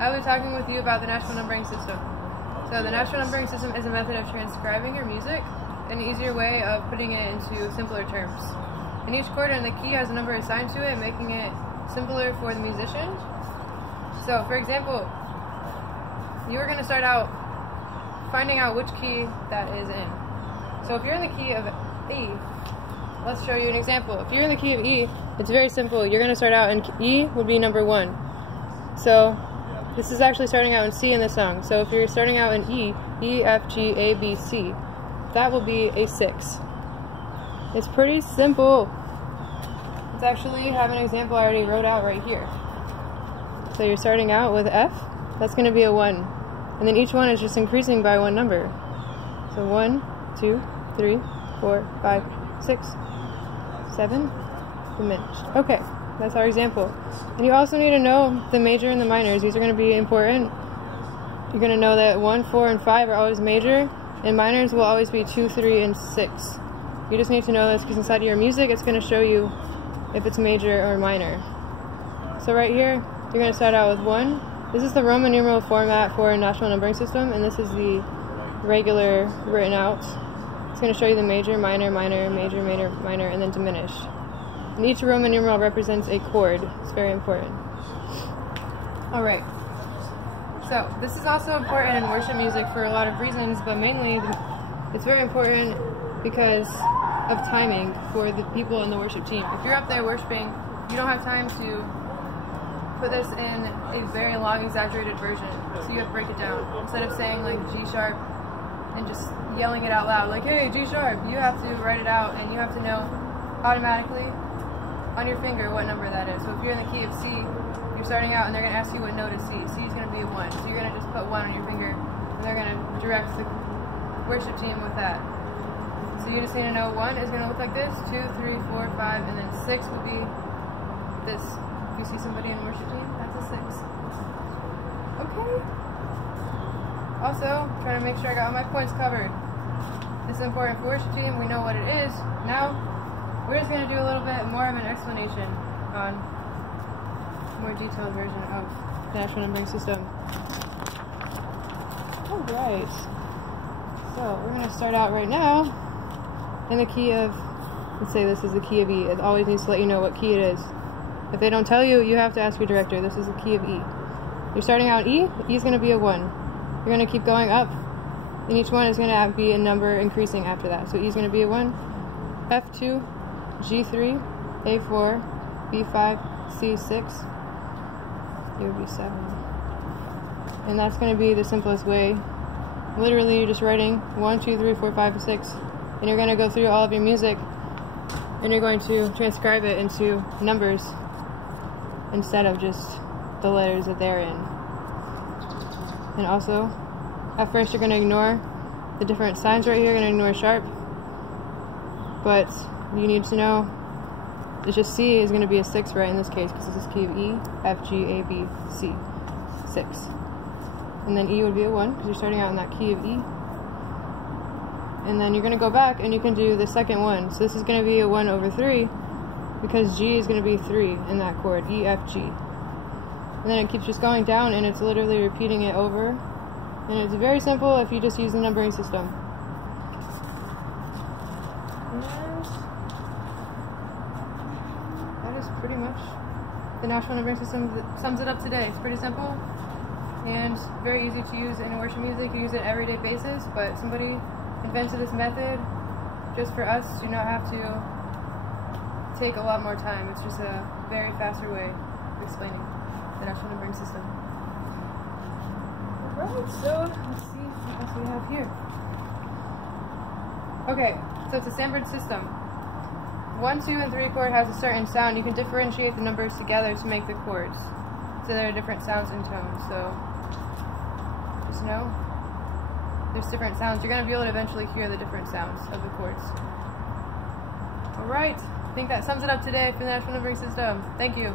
I will be talking with you about the natural numbering system. So the natural numbering system is a method of transcribing your music, an easier way of putting it into simpler terms. And each chord in the key has a number assigned to it, making it simpler for the musician. So for example, you are going to start out finding out which key that is in. So if you're in the key of E, let's show you an example. If you're in the key of E, it's very simple. You're going to start out in E would be number 1. So this is actually starting out in C in the song. So if you're starting out in E, E, F, G, A, B, C, that will be a 6. It's pretty simple. Let's actually have an example I already wrote out right here. So you're starting out with F, that's going to be a 1. And then each one is just increasing by one number. So 1, 2, 3, 4, 5, 6, 7, diminished. Okay, that's our example. And you also need to know the major and the minors. These are going to be important. You're going to know that 1, 4, and 5 are always major, and minors will always be 2, 3, and 6. You just need to know this because inside of your music it's going to show you if it's major or minor. So right here, you're going to start out with 1. This is the Roman numeral format for a natural numbering system, and this is the regular written out. It's going to show you the major, minor, minor, major, major, minor, and then diminished. And each Roman numeral represents a chord. It's very important. Alright, so this is also important in worship music for a lot of reasons, but mainly it's very important because of timing for the people in the worship team. If you're up there worshiping, you don't have time to put this in a very long, exaggerated version, so you have to break it down. Instead of saying like G sharp and just yelling it out loud, like, hey, G sharp, you have to write it out and you have to know automatically on your finger what number that is. So if you're in the key of C, you're starting out and they're going to ask you what note is C. C is going to be a 1, so you're going to just put 1 on your finger and they're going to direct the worship team with that. So you just need to know 1 is going to look like this, 2, 3, 4, 5, and then 6 would be this. If you see somebody in a worship team, that's a 6. Okay. Also, trying to make sure I got all my points covered. This is important for worship team. We know what it is. Now, we're just going to do a little bit more of an explanation on a more detailed version of the natural numbering system. Alright. So, we're going to start out right now in the key of, let's say this is the key of E. It always needs to let you know what key it is. If they don't tell you, you have to ask your director. This is the key of E. You're starting out E, E is going to be a 1. You're going to keep going up, and each one is going to be a number increasing after that. So E is going to be a 1, F2, G3, A4, B5, C6, it would be 7. And that's going to be the simplest way. Literally, you're just writing 1, 2, 3, 4, 5, 6, and you're going to go through all of your music, and you're going to transcribe it into numbers instead of just the letters that they're in. And also, at first you're going to ignore the different signs right here, you're going to ignore sharp, but you need to know it's just C is going to be a 6 right in this case because this is key of E, F, G, A, B, C, 6. And then E would be a 1 because you're starting out in that key of E. And then you're going to go back and you can do the second one. So this is going to be a 1 over 3 because G is going to be 3 in that chord, E, F, G. And then it keeps just going down and it's literally repeating it over. And it's very simple if you just use the numbering system. And that is pretty much the natural numbering system that sums it up today. It's pretty simple and very easy to use in worship music. You use it everyday basis, but somebody invented this method just for us to not have to take a lot more time. It's just a very faster way of explaining the natural numbering system. Alright, so let's see what else we have here. Okay, so it's a Sanford system. 1, 2, and 3 chord has a certain sound. You can differentiate the numbers together to make the chords. So there are different sounds and tones. So just know there's different sounds. You're going to be able to eventually hear the different sounds of the chords. Alright, I think that sums it up today for the natural numbering system. Thank you.